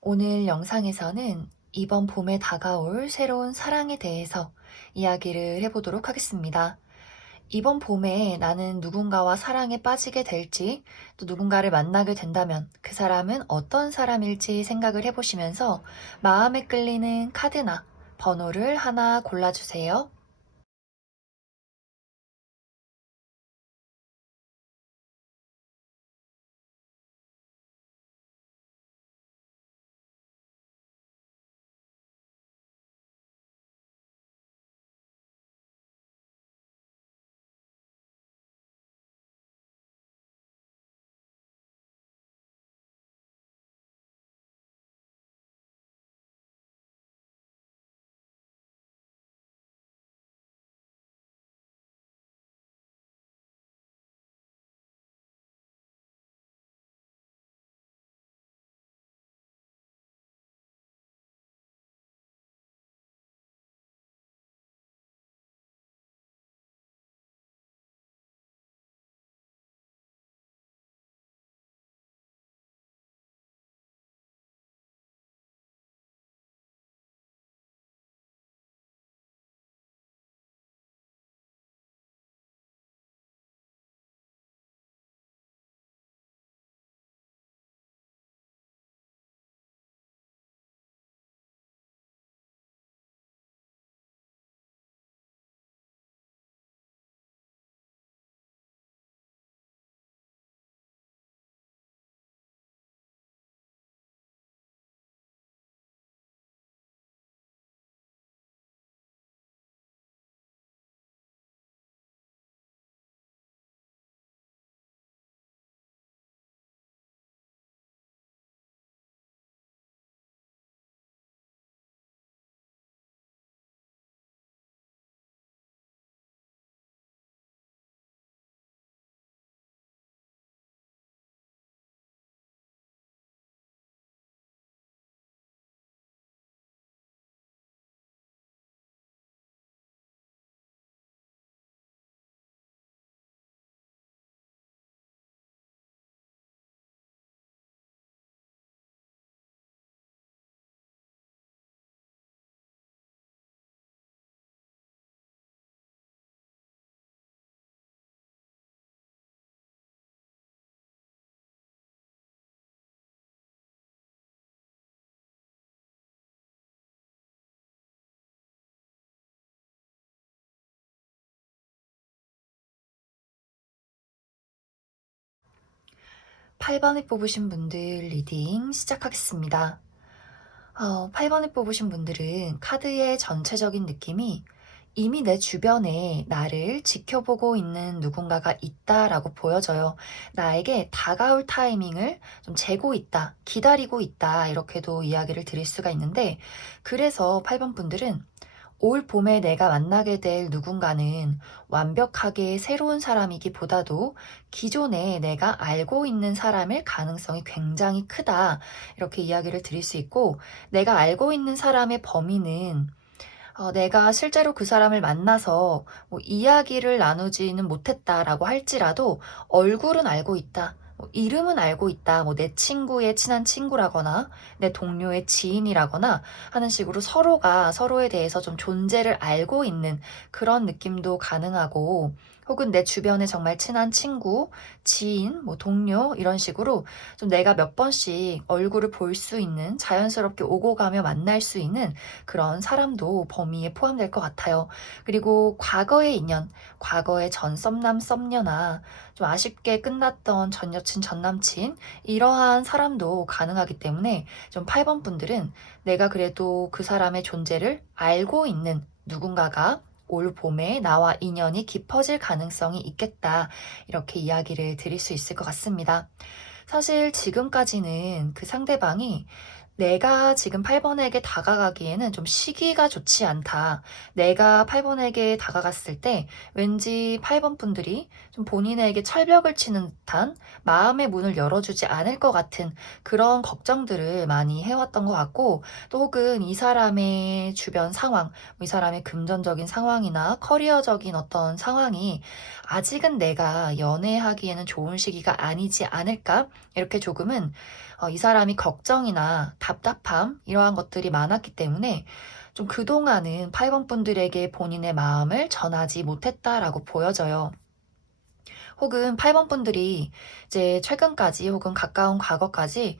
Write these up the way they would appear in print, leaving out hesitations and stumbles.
오늘 영상에서는 이번 봄에 다가올 새로운 사랑에 대해서 이야기를 해보도록 하겠습니다. 이번 봄에 나는 누군가와 사랑에 빠지게 될지, 또 누군가를 만나게 된다면 그 사람은 어떤 사람일지 생각을 해보시면서 마음에 끌리는 카드나 번호를 하나 골라주세요. 8번을 뽑으신 분들 리딩 시작하겠습니다. 8번을 뽑으신 분들은 카드의 전체적인 느낌이 이미 내 주변에 나를 지켜보고 있는 누군가가 있다라고 보여져요. 나에게 다가올 타이밍을 좀 재고 있다, 기다리고 있다, 이렇게도 이야기를 드릴 수가 있는데, 그래서 8번 분들은 올 봄에 내가 만나게 될 누군가는 완벽하게 새로운 사람이기보다도 기존에 내가 알고 있는 사람일 가능성이 굉장히 크다. 이렇게 이야기를 드릴 수 있고, 내가 알고 있는 사람의 범위는 내가 실제로 그 사람을 만나서 뭐 이야기를 나누지는 못했다라고 할지라도 얼굴은 알고 있다. 뭐 이름은 알고 있다. 뭐 내 친구의 친한 친구라거나 내 동료의 지인이라거나 하는 식으로 서로가 서로에 대해서 좀 존재를 알고 있는 그런 느낌도 가능하고, 혹은 내 주변에 정말 친한 친구, 지인, 뭐 동료 이런 식으로 좀 내가 몇 번씩 얼굴을 볼 수 있는, 자연스럽게 오고 가며 만날 수 있는 그런 사람도 범위에 포함될 것 같아요. 그리고 과거의 인연, 과거의 전 썸남 썸녀나 좀 아쉽게 끝났던 전 여친 전 남친, 이러한 사람도 가능하기 때문에 좀 8번 분들은 내가 그래도 그 사람의 존재를 알고 있는 누군가가 올 봄에 나와 인연이 깊어질 가능성이 있겠다, 이렇게 이야기를 드릴 수 있을 것 같습니다. 사실 지금까지는 그 상대방이 내가 지금 8번에게 다가가기에는 좀 시기가 좋지 않다. 내가 8번에게 다가갔을 때 왠지 8번 분들이 좀 본인에게 철벽을 치는 듯한, 마음의 문을 열어주지 않을 것 같은 그런 걱정들을 많이 해왔던 것 같고, 또 혹은 이 사람의 주변 상황, 이 사람의 금전적인 상황이나 커리어적인 어떤 상황이 아직은 내가 연애하기에는 좋은 시기가 아니지 않을까? 이렇게 조금은 이 사람이 걱정이나 답답함 이러한 것들이 많았기 때문에 좀 그동안은 8번 분들에게 본인의 마음을 전하지 못했다라고 보여져요. 혹은 8번 분들이 이제 최근까지 혹은 가까운 과거까지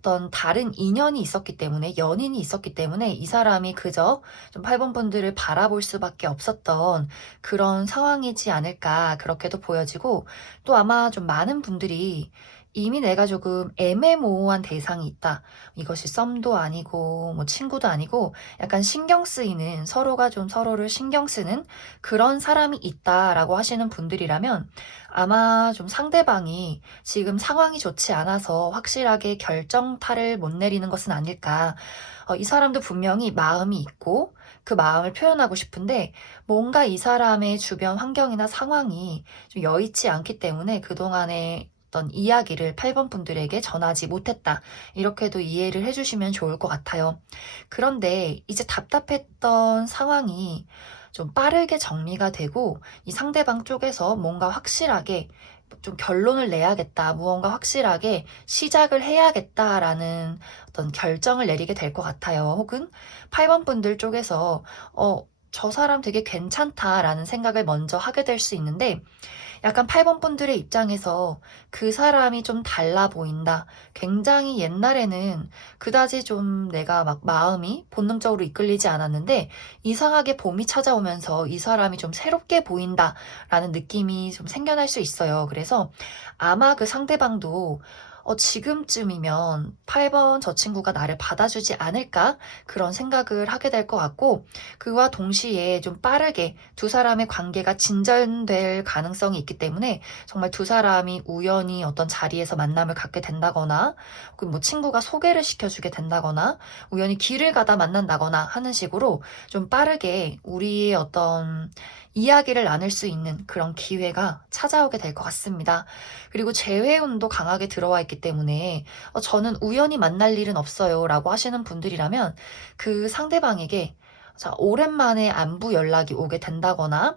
어떤 다른 인연이 있었기 때문에, 연인이 있었기 때문에 이 사람이 그저 좀 8번 분들을 바라볼 수밖에 없었던 그런 상황이지 않을까 그렇게도 보여지고, 또 아마 좀 많은 분들이 이미 내가 조금 애매모호한 대상이 있다. 이것이 썸도 아니고 뭐 친구도 아니고 약간 신경 쓰이는, 서로가 좀 서로를 신경 쓰는 그런 사람이 있다라고 하시는 분들이라면 아마 좀 상대방이 지금 상황이 좋지 않아서 확실하게 결정타를 못 내리는 것은 아닐까. 이 사람도 분명히 마음이 있고 그 마음을 표현하고 싶은데 뭔가 이 사람의 주변 환경이나 상황이 좀 여의치 않기 때문에 그동안의 어떤 이야기를 8번 분들에게 전하지 못했다. 이렇게도 이해를 해주시면 좋을 것 같아요. 그런데 이제 답답했던 상황이 좀 빠르게 정리가 되고 이 상대방 쪽에서 뭔가 확실하게 좀 결론을 내야겠다, 무언가 확실하게 시작을 해야겠다라는 어떤 결정을 내리게 될 것 같아요. 혹은 8번 분들 쪽에서 저 사람 되게 괜찮다라는 생각을 먼저 하게 될 수 있는데, 약간 8번 분들의 입장에서 그 사람이 좀 달라 보인다. 굉장히 옛날에는 그다지 좀 내가 막 마음이 본능적으로 이끌리지 않았는데 이상하게 봄이 찾아오면서 이 사람이 좀 새롭게 보인다라는 느낌이 좀 생겨날 수 있어요. 그래서 아마 그 상대방도 지금쯤이면 8번 저 친구가 나를 받아주지 않을까? 그런 생각을 하게 될 것 같고, 그와 동시에 좀 빠르게 두 사람의 관계가 진전될 가능성이 있기 때문에 정말 두 사람이 우연히 어떤 자리에서 만남을 갖게 된다거나, 혹은 뭐 친구가 소개를 시켜주게 된다거나, 우연히 길을 가다 만난다거나 하는 식으로 좀 빠르게 우리의 어떤 이야기를 나눌 수 있는 그런 기회가 찾아오게 될 것 같습니다. 그리고 재회운도 강하게 들어와 있기 때문에 저는 우연히 만날 일은 없어요 라고 하시는 분들이라면 그 상대방에게 자, 오랜만에 안부 연락이 오게 된다거나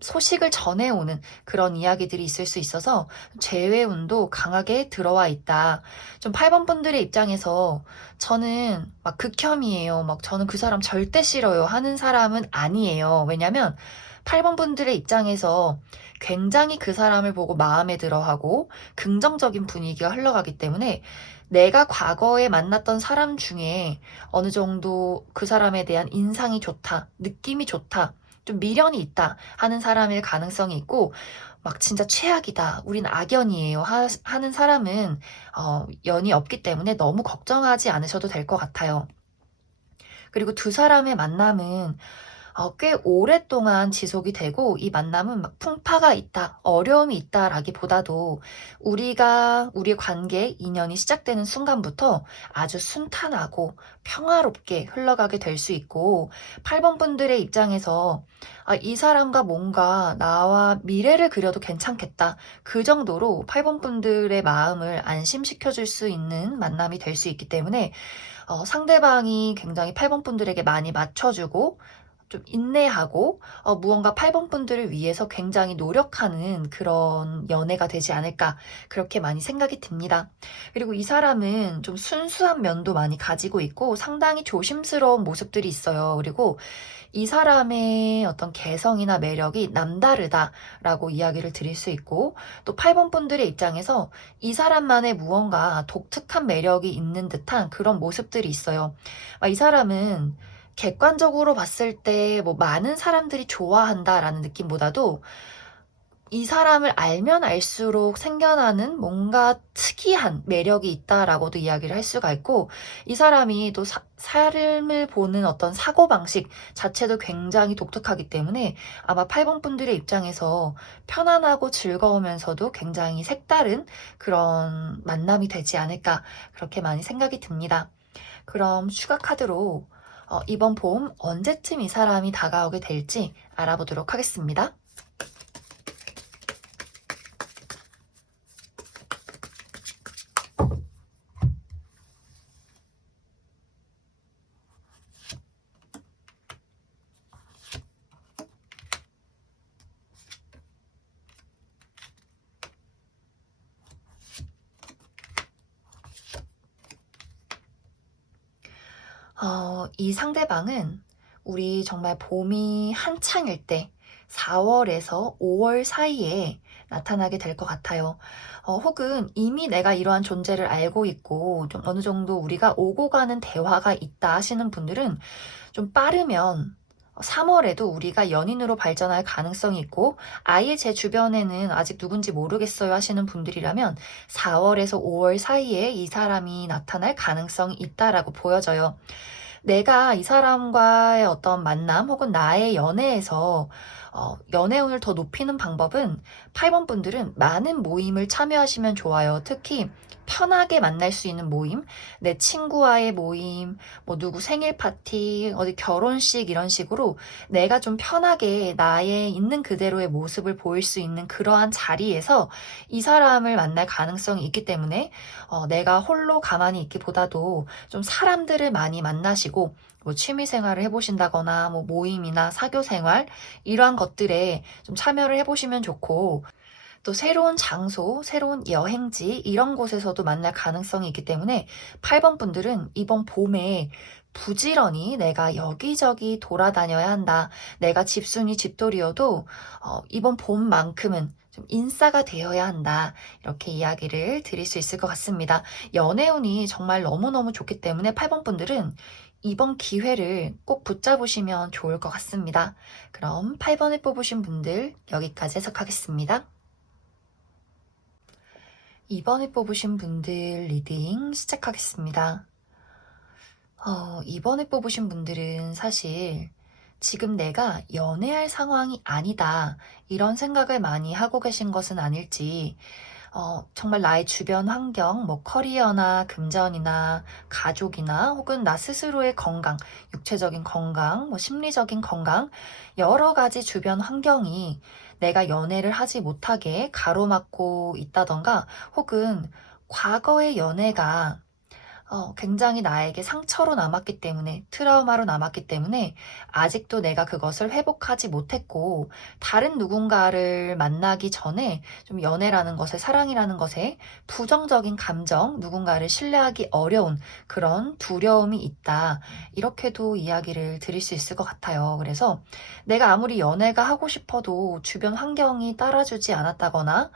소식을 전해오는 그런 이야기들이 있을 수 있어서 재회운도 강하게 들어와 있다. 좀 8번 분들의 입장에서 저는 막 극혐이에요. 막 저는 그 사람 절대 싫어요 하는 사람은 아니에요. 왜냐면 8번 분들의 입장에서 굉장히 그 사람을 보고 마음에 들어하고 긍정적인 분위기가 흘러가기 때문에 내가 과거에 만났던 사람 중에 어느 정도 그 사람에 대한 인상이 좋다, 느낌이 좋다, 좀 미련이 있다 하는 사람일 가능성이 있고, 막 진짜 최악이다, 우린 악연이에요 하는 사람은 연이 없기 때문에 너무 걱정하지 않으셔도 될 것 같아요. 그리고 두 사람의 만남은 꽤 오랫동안 지속이 되고 이 만남은 막 풍파가 있다, 어려움이 있다라기보다도 우리의 관계, 인연이 시작되는 순간부터 아주 순탄하고 평화롭게 흘러가게 될 수 있고, 8번 분들의 입장에서 이 사람과 뭔가 나와 미래를 그려도 괜찮겠다. 그 정도로 8번 분들의 마음을 안심시켜 줄 수 있는 만남이 될 수 있기 때문에 상대방이 굉장히 8번 분들에게 많이 맞춰주고 좀 인내하고 무언가 8번 분들을 위해서 굉장히 노력하는 그런 연애가 되지 않을까 그렇게 많이 생각이 듭니다. 그리고 이 사람은 좀 순수한 면도 많이 가지고 있고 상당히 조심스러운 모습들이 있어요. 그리고 이 사람의 어떤 개성이나 매력이 남다르다라고 이야기를 드릴 수 있고, 또 8번 분들의 입장에서 이 사람만의 무언가 독특한 매력이 있는 듯한 그런 모습들이 있어요. 이 사람은 객관적으로 봤을 때 뭐 많은 사람들이 좋아한다라는 느낌보다도 이 사람을 알면 알수록 생겨나는 뭔가 특이한 매력이 있다라고도 이야기를 할 수가 있고, 이 사람이 또 삶을 보는 어떤 사고방식 자체도 굉장히 독특하기 때문에 아마 8번 분들의 입장에서 편안하고 즐거우면서도 굉장히 색다른 그런 만남이 되지 않을까 그렇게 많이 생각이 듭니다. 그럼 추가 카드로 이번 봄 언제쯤 이 사람이 다가오게 될지 알아보도록 하겠습니다. 이 상대방은 우리 정말 봄이 한창일 때 4월에서 5월 사이에 나타나게 될 것 같아요. 혹은 이미 내가 이러한 존재를 알고 있고 좀 어느 정도 우리가 오고 가는 대화가 있다 하시는 분들은 좀 빠르면 3월에도 우리가 연인으로 발전할 가능성이 있고 아예 제 주변에는 아직 누군지 모르겠어요 하시는 분들이라면 4월에서 5월 사이에 이 사람이 나타날 가능성이 있다라고 보여져요. 내가 이 사람과의 어떤 만남 혹은 나의 연애에서 연애운을 더 높이는 방법은 8번 분들은 많은 모임을 참여하시면 좋아요. 특히 편하게 만날 수 있는 모임, 내 친구와의 모임, 뭐 누구 생일 파티, 어디 결혼식 이런 식으로 내가 좀 편하게 나의 있는 그대로의 모습을 보일 수 있는 그러한 자리에서 이 사람을 만날 가능성이 있기 때문에 내가 홀로 가만히 있기보다도 좀 사람들을 많이 만나시고 뭐 취미 생활을 해보신다거나 뭐 모임이나 사교 생활 이러한 것들에 좀 참여를 해보시면 좋고 또 새로운 장소, 새로운 여행지 이런 곳에서도 만날 가능성이 있기 때문에 8번 분들은 이번 봄에 부지런히 내가 여기저기 돌아다녀야 한다. 내가 집순이 집돌이여도 이번 봄만큼은 좀 인싸가 되어야 한다. 이렇게 이야기를 드릴 수 있을 것 같습니다. 연애운이 정말 너무너무 좋기 때문에 8번 분들은 이번 기회를 꼭 붙잡으시면 좋을 것 같습니다. 그럼 8번을 뽑으신 분들 여기까지 해석하겠습니다. 2번을 뽑으신 분들 리딩 시작하겠습니다. 2번을 뽑으신 분들은 사실 지금 내가 연애할 상황이 아니다 이런 생각을 많이 하고 계신 것은 아닐지 정말 나의 주변 환경, 뭐 커리어나 금전이나 가족이나 혹은 나 스스로의 건강, 육체적인 건강, 뭐 심리적인 건강, 여러 가지 주변 환경이 내가 연애를 하지 못하게 가로막고 있다던가 혹은 과거의 연애가 굉장히 나에게 상처로 남았기 때문에, 트라우마로 남았기 때문에 아직도 내가 그것을 회복하지 못했고, 다른 누군가를 만나기 전에 좀 연애라는 것에, 사랑이라는 것에 부정적인 감정, 누군가를 신뢰하기 어려운 그런 두려움이 있다. 이렇게도 이야기를 드릴 수 있을 것 같아요. 그래서 내가 아무리 연애가 하고 싶어도 주변 환경이 따라주지 않았다거나,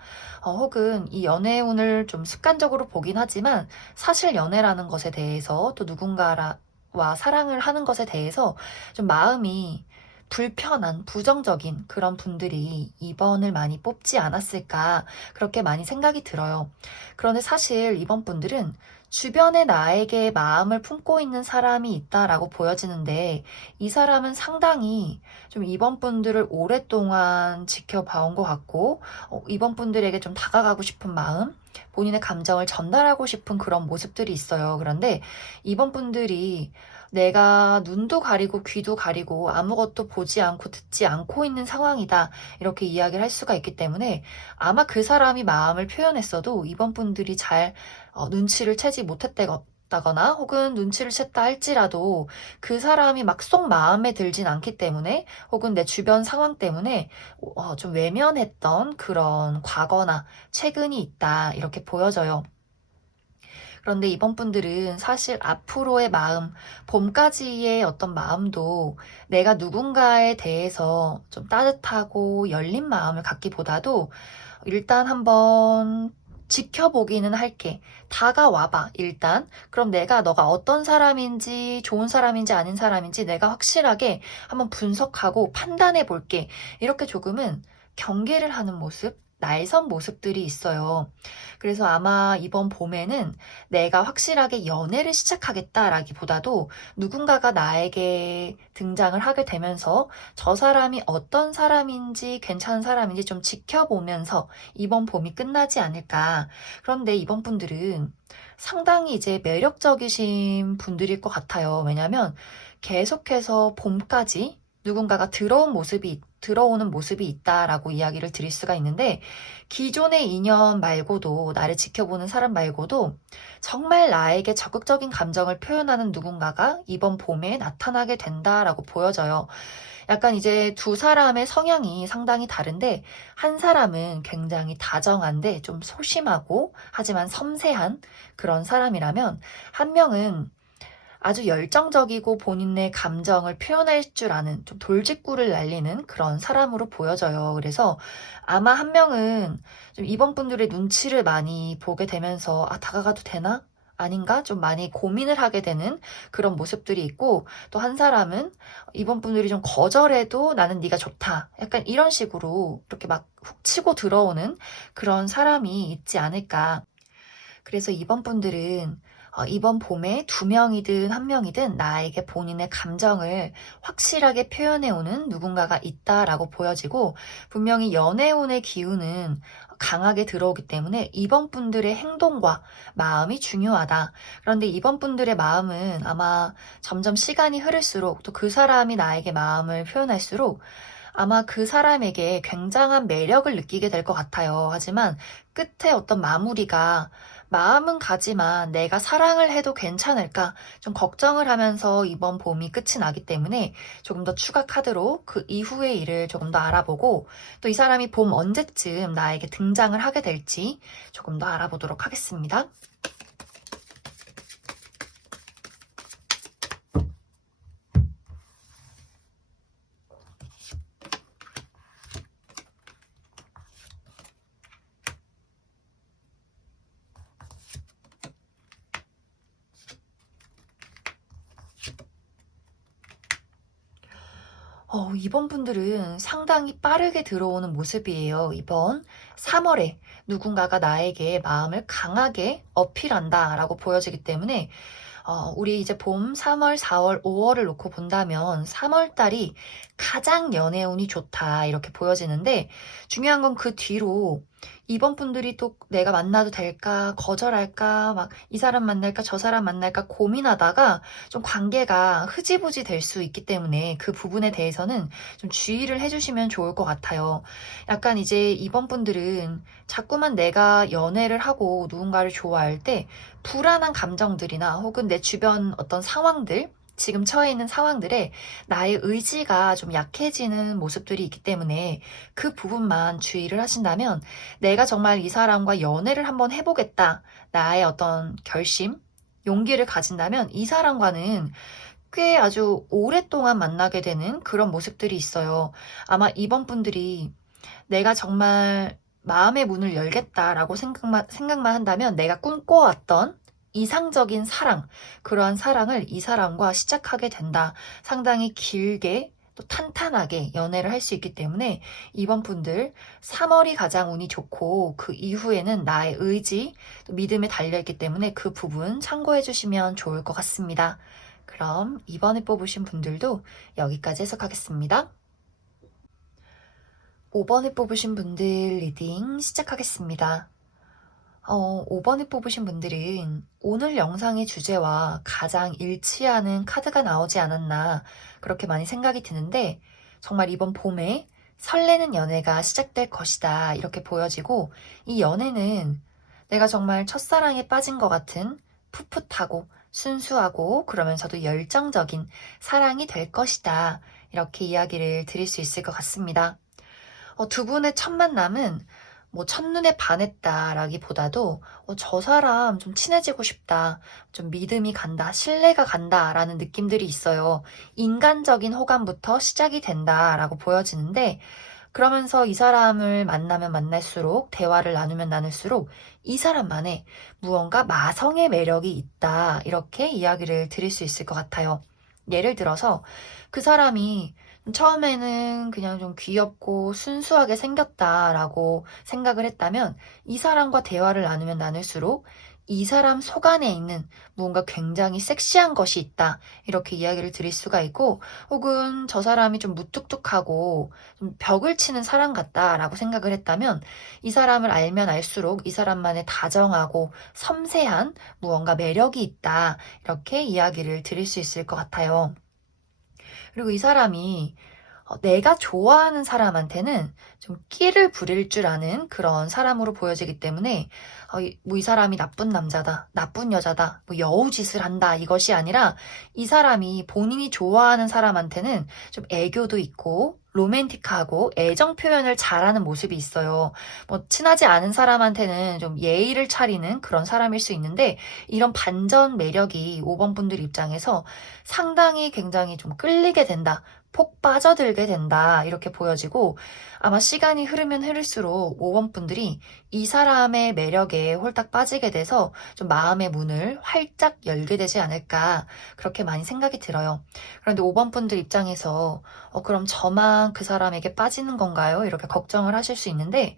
혹은 이 연애운을 좀 습관적으로 보긴 하지만 사실 연애라는 것에 대해서 또 누군가와 사랑을 하는 것에 대해서 좀 마음이 불편한, 부정적인 그런 분들이 2번을 많이 뽑지 않았을까 그렇게 많이 생각이 들어요. 그런데 사실 이번 분들은 주변에 나에게 마음을 품고 있는 사람이 있다라고 보여지는데 이 사람은 상당히 좀 이번 분들을 오랫동안 지켜봐온 것 같고 이번 분들에게 좀 다가가고 싶은 마음, 본인의 감정을 전달하고 싶은 그런 모습들이 있어요. 그런데 이번 분들이 내가 눈도 가리고 귀도 가리고 아무것도 보지 않고 듣지 않고 있는 상황이다. 이렇게 이야기를 할 수가 있기 때문에 아마 그 사람이 마음을 표현했어도 이번 분들이 잘 눈치를 채지 못했다거나 혹은 눈치를 챘다 할지라도 그 사람이 막 속 마음에 들진 않기 때문에 혹은 내 주변 상황 때문에 좀 외면했던 그런 과거나 최근이 있다 이렇게 보여져요. 그런데 이번 분들은 사실 앞으로의 마음, 봄까지의 어떤 마음도 내가 누군가에 대해서 좀 따뜻하고 열린 마음을 갖기보다도 일단 한번 지켜보기는 할게. 다가와봐, 일단. 그럼 너가 어떤 사람인지, 좋은 사람인지 아닌 사람인지 내가 확실하게 한번 분석하고 판단해 볼게. 이렇게 조금은 경계를 하는 모습, 날선 모습들이 있어요. 그래서 아마 이번 봄에는 내가 확실하게 연애를 시작하겠다라기보다도 누군가가 나에게 등장을 하게 되면서 저 사람이 어떤 사람인지 괜찮은 사람인지 좀 지켜보면서 이번 봄이 끝나지 않을까. 그런데 이번 분들은 상당히 이제 매력적이신 분들일 것 같아요. 왜냐면 계속해서 봄까지 누군가가 들어오는 모습이 있다라고 이야기를 드릴 수가 있는데 기존의 인연 말고도 나를 지켜보는 사람 말고도 정말 나에게 적극적인 감정을 표현하는 누군가가 이번 봄에 나타나게 된다라고 보여져요. 약간 이제 두 사람의 성향이 상당히 다른데 한 사람은 굉장히 다정한데 좀 소심하고 하지만 섬세한 그런 사람이라면 한 명은 아주 열정적이고 본인의 감정을 표현할 줄 아는 좀 돌직구를 날리는 그런 사람으로 보여져요. 그래서 아마 한 명은 좀 이번 분들의 눈치를 많이 보게 되면서 다가가도 되나? 아닌가? 좀 많이 고민을 하게 되는 그런 모습들이 있고, 또 한 사람은 이번 분들이 좀 거절해도 나는 네가 좋다. 약간 이런 식으로 이렇게 막 훅 치고 들어오는 그런 사람이 있지 않을까. 그래서 이번 분들은 이번 봄에 두 명이든 한 명이든 나에게 본인의 감정을 확실하게 표현해오는 누군가가 있다라고 보여지고, 분명히 연애운의 기운은 강하게 들어오기 때문에 이번 분들의 행동과 마음이 중요하다. 그런데 이번 분들의 마음은 아마 점점 시간이 흐를수록, 또 그 사람이 나에게 마음을 표현할수록 아마 그 사람에게 굉장한 매력을 느끼게 될 것 같아요. 하지만 끝에 어떤 마무리가 마음은 가지만 내가 사랑을 해도 괜찮을까 좀 걱정을 하면서 이번 봄이 끝이 나기 때문에 조금 더 추가 카드로 그 이후의 일을 조금 더 알아보고, 또 이 사람이 봄 언제쯤 나에게 등장을 하게 될지 조금 더 알아보도록 하겠습니다. 이번 분들은 상당히 빠르게 들어오는 모습이에요. 이번 3월에 누군가가 나에게 마음을 강하게 어필한다라고 보여지기 때문에 우리 이제 봄 3월, 4월, 5월을 놓고 본다면 3월 달이 가장 연애운이 좋다 이렇게 보여지는데, 중요한 건 그 뒤로 이번 분들이 또 내가 만나도 될까, 거절할까, 막 이 사람 만날까, 저 사람 만날까 고민하다가 좀 관계가 흐지부지 될 수 있기 때문에 그 부분에 대해서는 좀 주의를 해주시면 좋을 것 같아요. 약간 이제 이번 분들은 자꾸만 내가 연애를 하고 누군가를 좋아할 때 불안한 감정들이나 혹은 내 주변 어떤 상황들, 지금 처해 있는 상황들에 나의 의지가 좀 약해지는 모습들이 있기 때문에 그 부분만 주의를 하신다면, 내가 정말 이 사람과 연애를 한번 해보겠다, 나의 어떤 결심, 용기를 가진다면 이 사람과는 꽤 아주 오랫동안 만나게 되는 그런 모습들이 있어요. 아마 이번 분들이 내가 정말 마음의 문을 열겠다라고 생각만 한다면 내가 꿈꿔왔던 이상적인 사랑, 그러한 사랑을 이 사람과 시작하게 된다. 상당히 길게 또 탄탄하게 연애를 할 수 있기 때문에 이번 분들 3월이 가장 운이 좋고, 그 이후에는 나의 의지, 또 믿음에 달려있기 때문에 그 부분 참고해 주시면 좋을 것 같습니다. 그럼 이번에 뽑으신 분들도 여기까지 해석하겠습니다. 5번에 뽑으신 분들 리딩 시작하겠습니다. 5번에 뽑으신 분들은 오늘 영상의 주제와 가장 일치하는 카드가 나오지 않았나 그렇게 많이 생각이 드는데, 정말 이번 봄에 설레는 연애가 시작될 것이다 이렇게 보여지고, 이 연애는 내가 정말 첫사랑에 빠진 것 같은 풋풋하고 순수하고 그러면서도 열정적인 사랑이 될 것이다 이렇게 이야기를 드릴 수 있을 것 같습니다. 두 분의 첫 만남은 뭐 첫눈에 반했다라기보다도 저 사람 좀 친해지고 싶다, 좀 믿음이 간다, 신뢰가 간다라는 느낌들이 있어요. 인간적인 호감부터 시작이 된다라고 보여지는데, 그러면서 이 사람을 만나면 만날수록, 대화를 나누면 나눌수록 이 사람만의 무언가 마성의 매력이 있다 이렇게 이야기를 드릴 수 있을 것 같아요. 예를 들어서 그 사람이 처음에는 그냥 좀 귀엽고 순수하게 생겼다라고 생각을 했다면, 이 사람과 대화를 나누면 나눌수록 이 사람 속 안에 있는 무언가 굉장히 섹시한 것이 있다 이렇게 이야기를 드릴 수가 있고, 혹은 저 사람이 좀 무뚝뚝하고 좀 벽을 치는 사람 같다라고 생각을 했다면, 이 사람을 알면 알수록 이 사람만의 다정하고 섬세한 무언가 매력이 있다 이렇게 이야기를 드릴 수 있을 것 같아요. 그리고 이 사람이 내가 좋아하는 사람한테는 좀 끼를 부릴 줄 아는 그런 사람으로 보여지기 때문에 이 사람이 나쁜 남자다, 나쁜 여자다, 뭐 여우짓을 한다 이것이 아니라 이 사람이 본인이 좋아하는 사람한테는 좀 애교도 있고 로맨틱하고 애정 표현을 잘하는 모습이 있어요. 뭐 친하지 않은 사람한테는 좀 예의를 차리는 그런 사람일 수 있는데 이런 반전 매력이 5번 분들 입장에서 상당히 굉장히 좀 끌리게 된다. 폭 빠져들게 된다. 이렇게 보여지고 아마 시간이 흐르면 흐를수록 5번 분들이 이 사람의 매력에 홀딱 빠지게 돼서 좀 마음의 문을 활짝 열게 되지 않을까 그렇게 많이 생각이 들어요. 그런데 5번 분들 입장에서 그럼 저만 그 사람에게 빠지는 건가요? 이렇게 걱정을 하실 수 있는데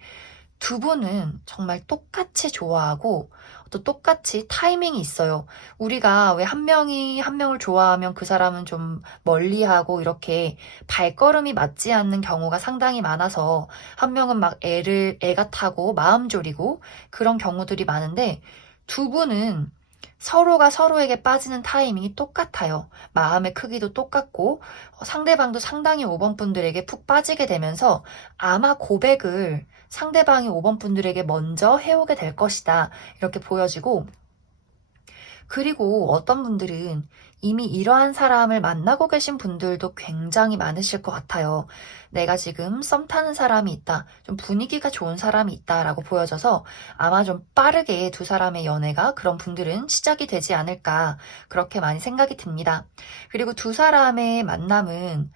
두 분은 정말 똑같이 좋아하고 또 똑같이 타이밍이 있어요. 우리가 왜 한 명이 한 명을 좋아하면 그 사람은 좀 멀리하고 이렇게 발걸음이 맞지 않는 경우가 상당히 많아서 한 명은 막 애가 타고 마음 졸이고 그런 경우들이 많은데 두 분은 서로가 서로에게 빠지는 타이밍이 똑같아요. 마음의 크기도 똑같고 상대방도 상당히 5번 분들에게 푹 빠지게 되면서 아마 고백을 상대방이 5번 분들에게 먼저 해오게 될 것이다. 이렇게 보여지고 그리고 어떤 분들은 이미 이러한 사람을 만나고 계신 분들도 굉장히 많으실 것 같아요. 내가 지금 썸 타는 사람이 있다. 좀 분위기가 좋은 사람이 있다라고 보여져서 아마 좀 빠르게 두 사람의 연애가 그런 분들은 시작이 되지 않을까 그렇게 많이 생각이 듭니다. 그리고 두 사람의 만남은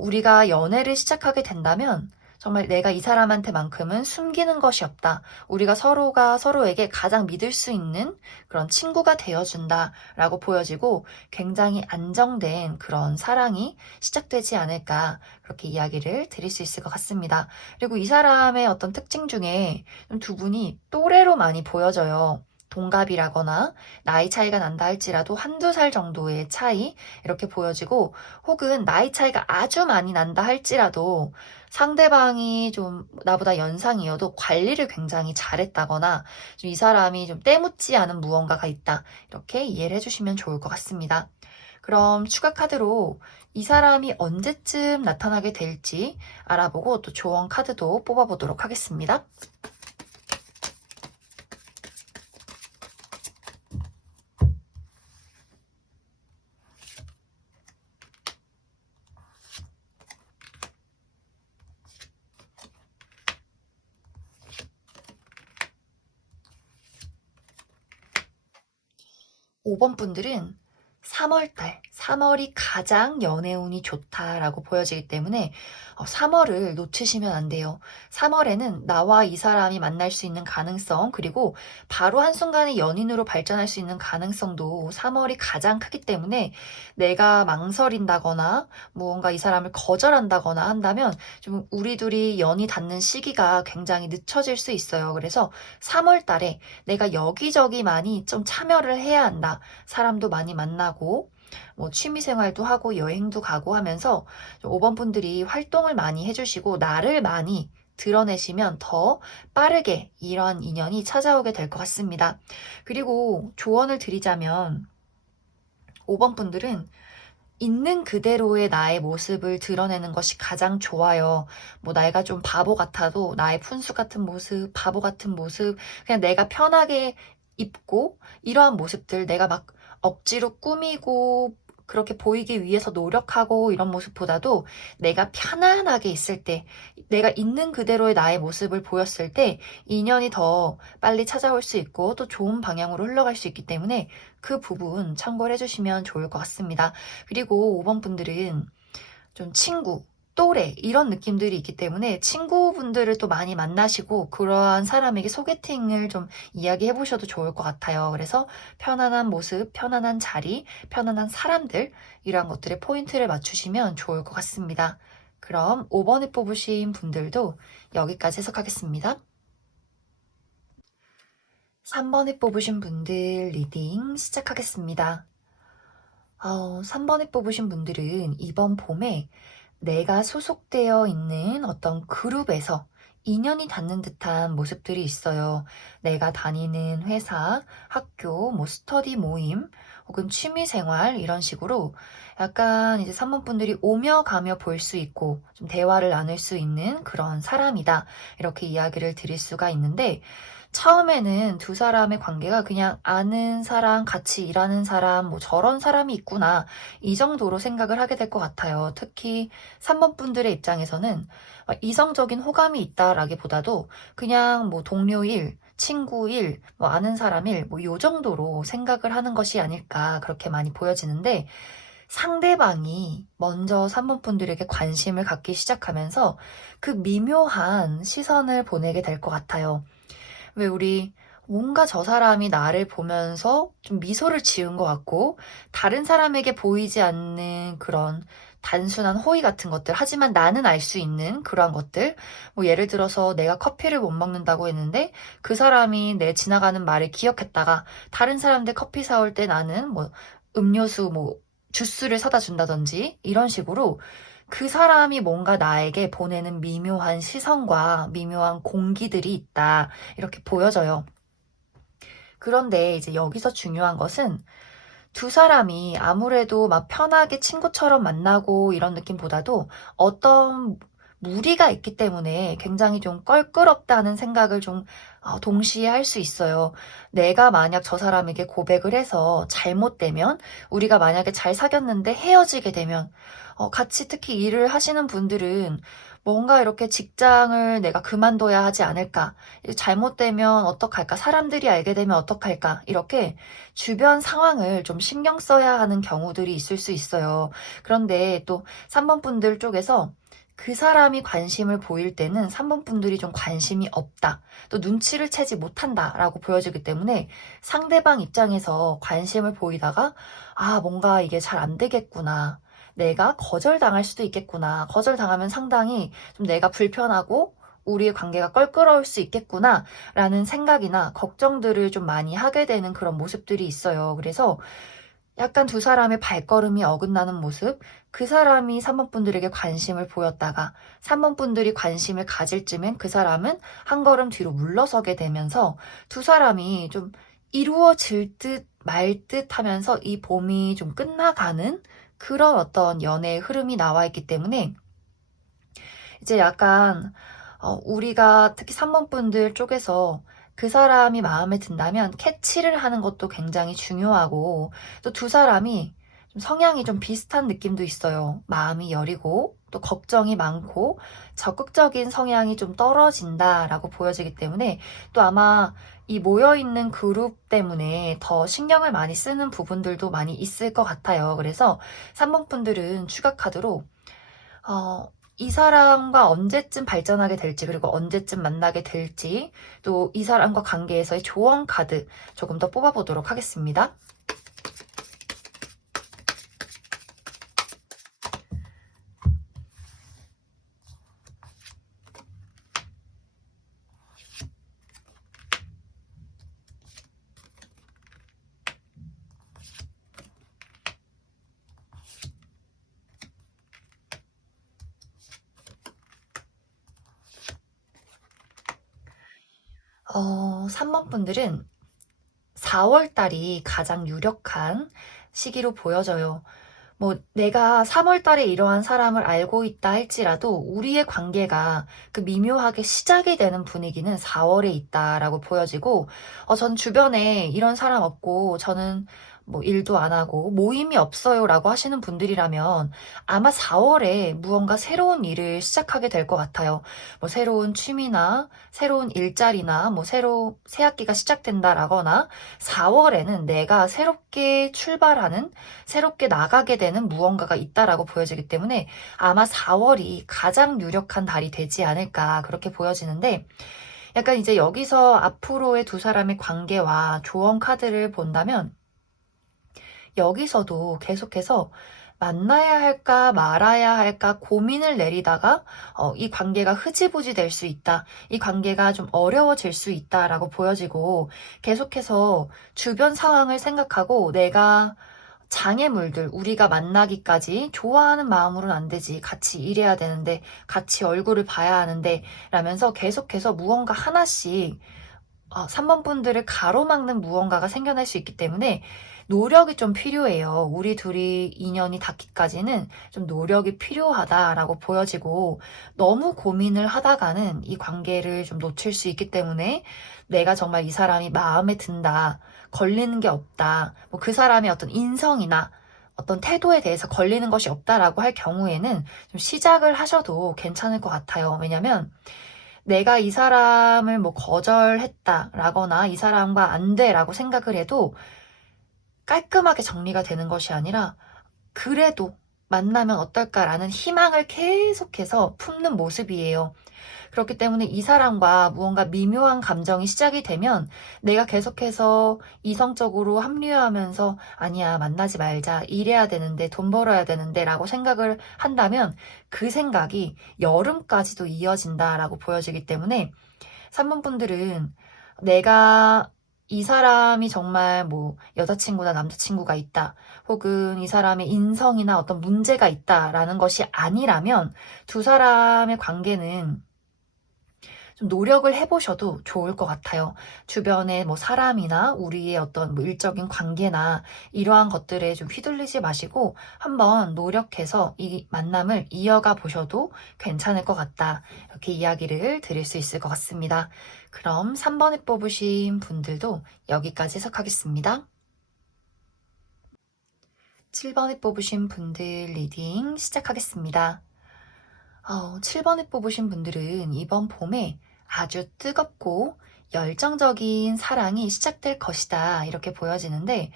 우리가 연애를 시작하게 된다면 정말 내가 이 사람한테만큼은 숨기는 것이 없다. 우리가 서로가 서로에게 가장 믿을 수 있는 그런 친구가 되어준다라고 보여지고 굉장히 안정된 그런 사랑이 시작되지 않을까 그렇게 이야기를 드릴 수 있을 것 같습니다. 그리고 이 사람의 어떤 특징 중에 두 분이 또래로 많이 보여져요. 동갑이라거나 나이 차이가 난다 할지라도 한두 살 정도의 차이 이렇게 보여지고 혹은 나이 차이가 아주 많이 난다 할지라도 상대방이 좀 나보다 연상이어도 관리를 굉장히 잘했다거나 좀 이 사람이 좀 때묻지 않은 무언가가 있다. 이렇게 이해를 해주시면 좋을 것 같습니다. 그럼 추가 카드로 이 사람이 언제쯤 나타나게 될지 알아보고 또 조언 카드도 뽑아보도록 하겠습니다. 5번 분들은 3월이 가장 연애운이 좋다라고 보여지기 때문에 3월을 놓치시면 안 돼요. 3월에는 나와 이 사람이 만날 수 있는 가능성 그리고 바로 한순간에 연인으로 발전할 수 있는 가능성도 3월이 가장 크기 때문에 내가 망설인다거나 무언가 이 사람을 거절한다거나 한다면 좀 우리 둘이 연이 닿는 시기가 굉장히 늦춰질 수 있어요. 그래서 3월 달에 내가 여기저기 많이 좀 참여를 해야 한다. 사람도 많이 만나고 뭐 취미 생활도 하고 여행도 가고 하면서 5번 분들이 활동을 많이 해주시고 나를 많이 드러내시면 더 빠르게 이러한 인연이 찾아오게 될 것 같습니다. 그리고 조언을 드리자면 5번 분들은 있는 그대로의 나의 모습을 드러내는 것이 가장 좋아요. 뭐 내가 좀 바보 같아도 나의 푼수 같은 모습, 바보 같은 모습, 그냥 내가 편하게 입고 이러한 모습들 내가 막 억지로 꾸미고 그렇게 보이기 위해서 노력하고 이런 모습보다도 내가 편안하게 있을 때 내가 있는 그대로의 나의 모습을 보였을 때 인연이 더 빨리 찾아올 수 있고 또 좋은 방향으로 흘러갈 수 있기 때문에 그 부분 참고를 해주시면 좋을 것 같습니다. 그리고 5번 분들은 좀 친구, 또래 이런 느낌들이 있기 때문에 친구분들을 또 많이 만나시고 그러한 사람에게 소개팅을 좀 이야기해 보셔도 좋을 것 같아요. 그래서 편안한 모습, 편안한 자리, 편안한 사람들 이러한 것들에 포인트를 맞추시면 좋을 것 같습니다. 그럼 5번에 뽑으신 분들도 여기까지 해석하겠습니다. 3번에 뽑으신 분들 리딩 시작하겠습니다. 3번에 뽑으신 분들은 이번 봄에 내가 소속되어 있는 어떤 그룹에서 인연이 닿는 듯한 모습들이 있어요. 내가 다니는 회사, 학교, 뭐 스터디 모임, 혹은 취미 생활 이런 식으로 약간 이제 산모분들이 오며 가며 볼 수 있고 좀 대화를 나눌 수 있는 그런 사람이다. 이렇게 이야기를 드릴 수가 있는데 처음에는 두 사람의 관계가 그냥 아는 사람, 같이 일하는 사람, 뭐 저런 사람이 있구나. 이 정도로 생각을 하게 될 것 같아요. 특히 산모분들의 입장에서는 이성적인 호감이 있다라기보다도 그냥 뭐 동료 일, 친구 일, 뭐 아는 사람 일, 뭐 요 정도로 생각을 하는 것이 아닐까 그렇게 많이 보여지는데 상대방이 먼저 산모분들에게 관심을 갖기 시작하면서 그 미묘한 시선을 보내게 될 것 같아요. 왜 우리 뭔가 저 사람이 나를 보면서 좀 미소를 지은 것 같고 다른 사람에게 보이지 않는 그런 단순한 호의 같은 것들 하지만 나는 알 수 있는 그러한 것들 뭐 예를 들어서 내가 커피를 못 먹는다고 했는데 그 사람이 내 지나가는 말을 기억했다가 다른 사람들 커피 사올 때 나는 뭐 음료수 뭐 주스를 사다 준다든지 이런 식으로 그 사람이 뭔가 나에게 보내는 미묘한 시선과 미묘한 공기들이 있다. 이렇게 보여져요. 그런데 이제 여기서 중요한 것은 두 사람이 아무래도 막 편하게 친구처럼 만나고 이런 느낌보다도 어떤 무리가 있기 때문에 굉장히 좀 껄끄럽다는 생각을 좀 동시에 할 수 있어요. 내가 만약 저 사람에게 고백을 해서 잘못되면 우리가 만약에 잘 사귀었는데 헤어지게 되면 같이 특히 일을 하시는 분들은 뭔가 이렇게 직장을 내가 그만둬야 하지 않을까? 잘못되면 어떡할까? 사람들이 알게 되면 어떡할까? 이렇게 주변 상황을 좀 신경 써야 하는 경우들이 있을 수 있어요. 그런데 또 3번 분들 쪽에서 그 사람이 관심을 보일 때는 3번 분들이 좀 관심이 없다. 또 눈치를 채지 못한다라고 보여지기 때문에 상대방 입장에서 관심을 보이다가 뭔가 이게 잘 안 되겠구나. 내가 거절당할 수도 있겠구나. 거절당하면 상당히 좀 내가 불편하고 우리의 관계가 껄끄러울 수 있겠구나 라는 생각이나 걱정들을 좀 많이 하게 되는 그런 모습들이 있어요. 그래서 약간 두 사람의 발걸음이 어긋나는 모습, 그 사람이 3번 분들에게 관심을 보였다가 3번 분들이 관심을 가질 쯤엔 그 사람은 한 걸음 뒤로 물러서게 되면서 두 사람이 좀 이루어질 듯 말 듯 하면서 이 봄이 좀 끝나가는 그런 어떤 연애의 흐름이 나와 있기 때문에 이제 약간 우리가 특히 3번 분들 쪽에서 그 사람이 마음에 든다면 캐치를 하는 것도 굉장히 중요하고 또 두 사람이 좀 성향이 좀 비슷한 느낌도 있어요. 마음이 여리고 또 걱정이 많고 적극적인 성향이 좀 떨어진다라고 보여지기 때문에 또 아마 이 모여있는 그룹 때문에 더 신경을 많이 쓰는 부분들도 많이 있을 것 같아요. 그래서 3번 분들은 추가 카드로 이 사람과 언제쯤 발전하게 될지 그리고 언제쯤 만나게 될지 또 이 사람과 관계에서의 조언 카드 조금 더 뽑아보도록 하겠습니다. 어, 3번 분들은 4월 달이 가장 유력한 시기로 보여져요. 뭐 내가 3월 달에 이러한 사람을 알고 있다 할지라도 우리의 관계가 그 미묘하게 시작이 되는 분위기는 4월에 있다라고 보여지고 전 주변에 이런 사람 없고 저는 뭐 일도 안 하고 모임이 없어요라고 하시는 분들이라면 아마 4월에 무언가 새로운 일을 시작하게 될 것 같아요. 뭐 새로운 취미나 새로운 일자리나 뭐 새 학기가 시작된다라거나 4월에는 내가 새롭게 출발하는 새롭게 나가게 되는 무언가가 있다라고 보여지기 때문에 아마 4월이 가장 유력한 달이 되지 않을까 그렇게 보여지는데 약간 이제 여기서 앞으로의 두 사람의 관계와 조언 카드를 본다면 여기서도 계속해서 만나야 할까 말아야 할까 고민을 내리다가 이 관계가 흐지부지 될 수 있다. 이 관계가 좀 어려워질 수 있다라고 보여지고 계속해서 주변 상황을 생각하고 내가 장애물들, 우리가 만나기까지 좋아하는 마음으로는 안 되지. 같이 일해야 되는데, 같이 얼굴을 봐야 하는데, 라면서 계속해서 무언가 하나씩 3번 분들을 가로막는 무언가가 생겨날 수 있기 때문에 노력이 좀 필요해요. 우리 둘이 인연이 닿기까지는 좀 노력이 필요하다라고 보여지고, 너무 고민을 하다가는 이 관계를 좀 놓칠 수 있기 때문에 내가 정말 이 사람이 마음에 든다, 걸리는 게 없다, 뭐 그 사람의 어떤 인성이나 어떤 태도에 대해서 걸리는 것이 없다라고 할 경우에는 좀 시작을 하셔도 괜찮을 것 같아요. 왜냐면 내가 이 사람을 뭐 거절했다라거나 이 사람과 안 돼라고 생각을 해도 깔끔하게 정리가 되는 것이 아니라, 그래도 만나면 어떨까라는 희망을 계속해서 품는 모습이에요. 그렇기 때문에 이 사람과 무언가 미묘한 감정이 시작이 되면 내가 계속해서 이성적으로 합리화하면서 아니야, 만나지 말자, 일해야 되는데, 돈 벌어야 되는데 라고 생각을 한다면 그 생각이 여름까지도 이어진다라고 보여지기 때문에 3번 분들은 내가 이 사람이 정말 뭐 여자친구나 남자친구가 있다, 혹은 이 사람의 인성이나 어떤 문제가 있다라는 것이 아니라면 두 사람의 관계는 좀 노력을 해보셔도 좋을 것 같아요. 주변에 뭐 사람이나 우리의 어떤 뭐 일적인 관계나 이러한 것들에 좀 휘둘리지 마시고 한번 노력해서 이 만남을 이어가 보셔도 괜찮을 것 같다, 이렇게 이야기를 드릴 수 있을 것 같습니다. 그럼 3번에 뽑으신 분들도 여기까지 해석하겠습니다. 7번에 뽑으신 분들 리딩 시작하겠습니다. 7번에 뽑으신 분들은 이번 봄에 아주 뜨겁고 열정적인 사랑이 시작될 것이다, 이렇게 보여지는데,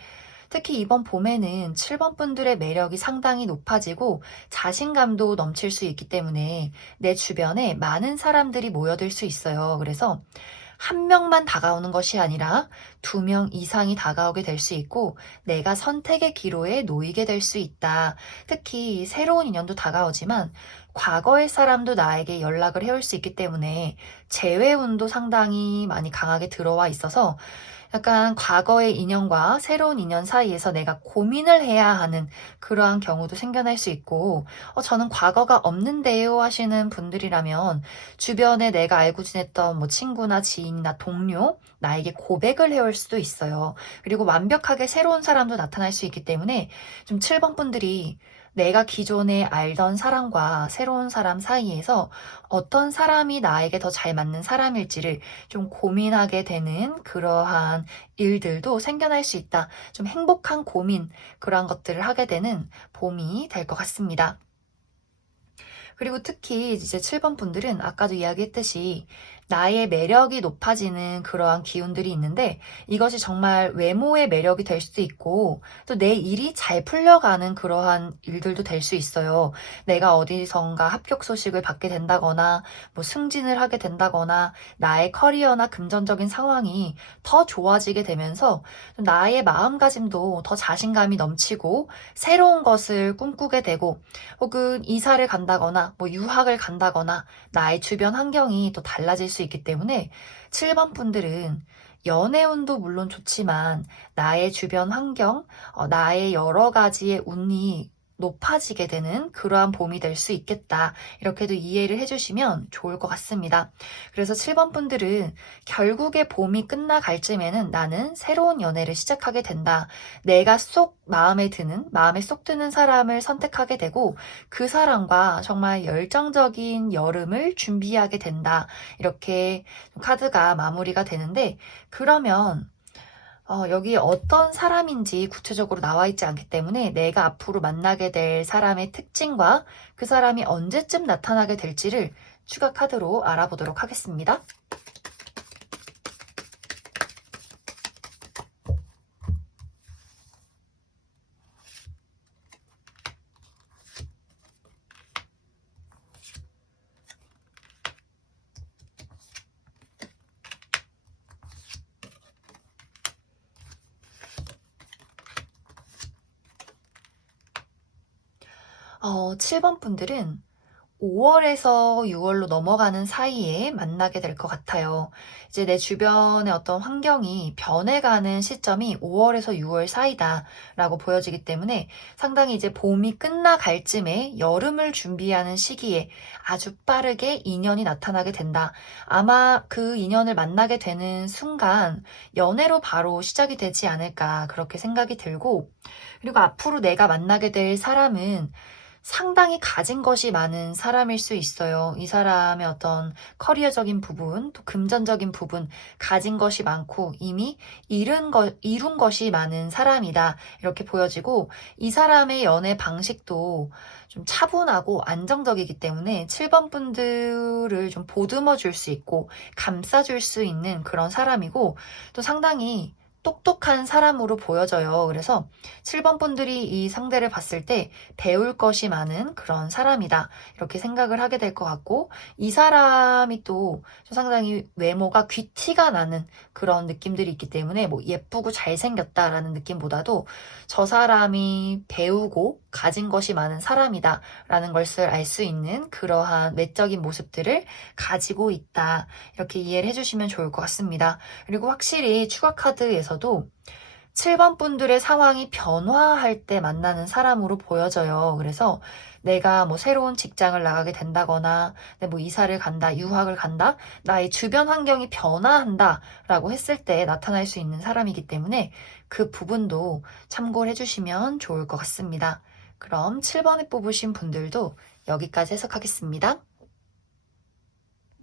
특히 이번 봄에는 7번 분들의 매력이 상당히 높아지고 자신감도 넘칠 수 있기 때문에 내 주변에 많은 사람들이 모여들 수 있어요. 그래서 한 명만 다가오는 것이 아니라 2명 이상이 다가오게 될 수 있고 내가 선택의 기로에 놓이게 될 수 있다. 특히 새로운 인연도 다가오지만 과거의 사람도 나에게 연락을 해올 수 있기 때문에 재회운도 상당히 많이 강하게 들어와 있어서 약간 과거의 인연과 새로운 인연 사이에서 내가 고민을 해야 하는 그러한 경우도 생겨날 수 있고, 저는 과거가 없는데요 하시는 분들이라면 주변에 내가 알고 지냈던 뭐 친구나 지인이나 동료, 나에게 고백을 해올 수도 있어요. 그리고 완벽하게 새로운 사람도 나타날 수 있기 때문에 좀 7번 분들이 내가 기존에 알던 사람과 새로운 사람 사이에서 어떤 사람이 나에게 더 잘 맞는 사람일지를 좀 고민하게 되는 그러한 일들도 생겨날 수 있다. 좀 행복한 고민, 그러한 것들을 하게 되는 봄이 될 것 같습니다. 그리고 특히 이제 7번 분들은 아까도 이야기했듯이 나의 매력이 높아지는 그러한 기운들이 있는데, 이것이 정말 외모의 매력이 될 수도 있고 또 내 일이 잘 풀려가는 그러한 일들도 될 수 있어요. 내가 어디선가 합격 소식을 받게 된다거나 뭐 승진을 하게 된다거나 나의 커리어나 금전적인 상황이 더 좋아지게 되면서 나의 마음가짐도 더 자신감이 넘치고 새로운 것을 꿈꾸게 되고, 혹은 이사를 간다거나 뭐 유학을 간다거나 나의 주변 환경이 또 달라질 수 있기 때문에 7번 분들은 연애운도 물론 좋지만 나의 주변 환경, 나의 여러 가지의 운이 높아지게 되는 그러한 봄이 될 수 있겠다, 이렇게도 이해를 해주시면 좋을 것 같습니다. 그래서 7번 분들은 결국에 봄이 끝나갈 쯤에는 나는 새로운 연애를 시작하게 된다, 내가 마음에 쏙 드는 사람을 선택하게 되고 그 사람과 정말 열정적인 여름을 준비하게 된다, 이렇게 카드가 마무리가 되는데, 그러면 여기 어떤 사람인지 구체적으로 나와 있지 않기 때문에 내가 앞으로 만나게 될 사람의 특징과 그 사람이 언제쯤 나타나게 될지를 추가 카드로 알아보도록 하겠습니다. 어, 7번 분들은 5월에서 6월로 넘어가는 사이에 만나게 될 것 같아요. 이제 내 주변의 어떤 환경이 변해가는 시점이 5월에서 6월 사이다라고 보여지기 때문에 상당히 이제 봄이 끝나갈 쯤에 여름을 준비하는 시기에 아주 빠르게 인연이 나타나게 된다. 아마 그 인연을 만나게 되는 순간 연애로 바로 시작이 되지 않을까 그렇게 생각이 들고, 그리고 앞으로 내가 만나게 될 사람은 상당히 가진 것이 많은 사람일 수 있어요. 이 사람의 어떤 커리어적인 부분, 또 금전적인 부분, 가진 것이 많고 이미 이룬 것이 많은 사람이다. 이렇게 보여지고, 이 사람의 연애 방식도 좀 차분하고 안정적이기 때문에 7번 분들을 좀 보듬어 줄 수 있고 감싸줄 수 있는 그런 사람이고, 또 상당히 똑똑한 사람으로 보여져요. 그래서 7번 분들이 이 상대를 봤을 때 배울 것이 많은 그런 사람이다. 이렇게 생각을 하게 될 것 같고, 이 사람이 또 상당히 외모가 귀티가 나는 그런 느낌들이 있기 때문에 뭐 예쁘고 잘생겼다라는 느낌보다도 저 사람이 배우고 가진 것이 많은 사람이다 라는 것을 알 수 있는 그러한 외적인 모습들을 가지고 있다. 이렇게 이해를 해주시면 좋을 것 같습니다. 그리고 확실히 추가 카드에서도 7번 분들의 상황이 변화할 때 만나는 사람으로 보여져요. 그래서 내가 뭐 새로운 직장을 나가게 된다거나, 뭐 이사를 간다, 유학을 간다, 나의 주변 환경이 변화한다 라고 했을 때 나타날 수 있는 사람이기 때문에 그 부분도 참고를 해주시면 좋을 것 같습니다. 그럼 7번에 뽑으신 분들도 여기까지 해석하겠습니다.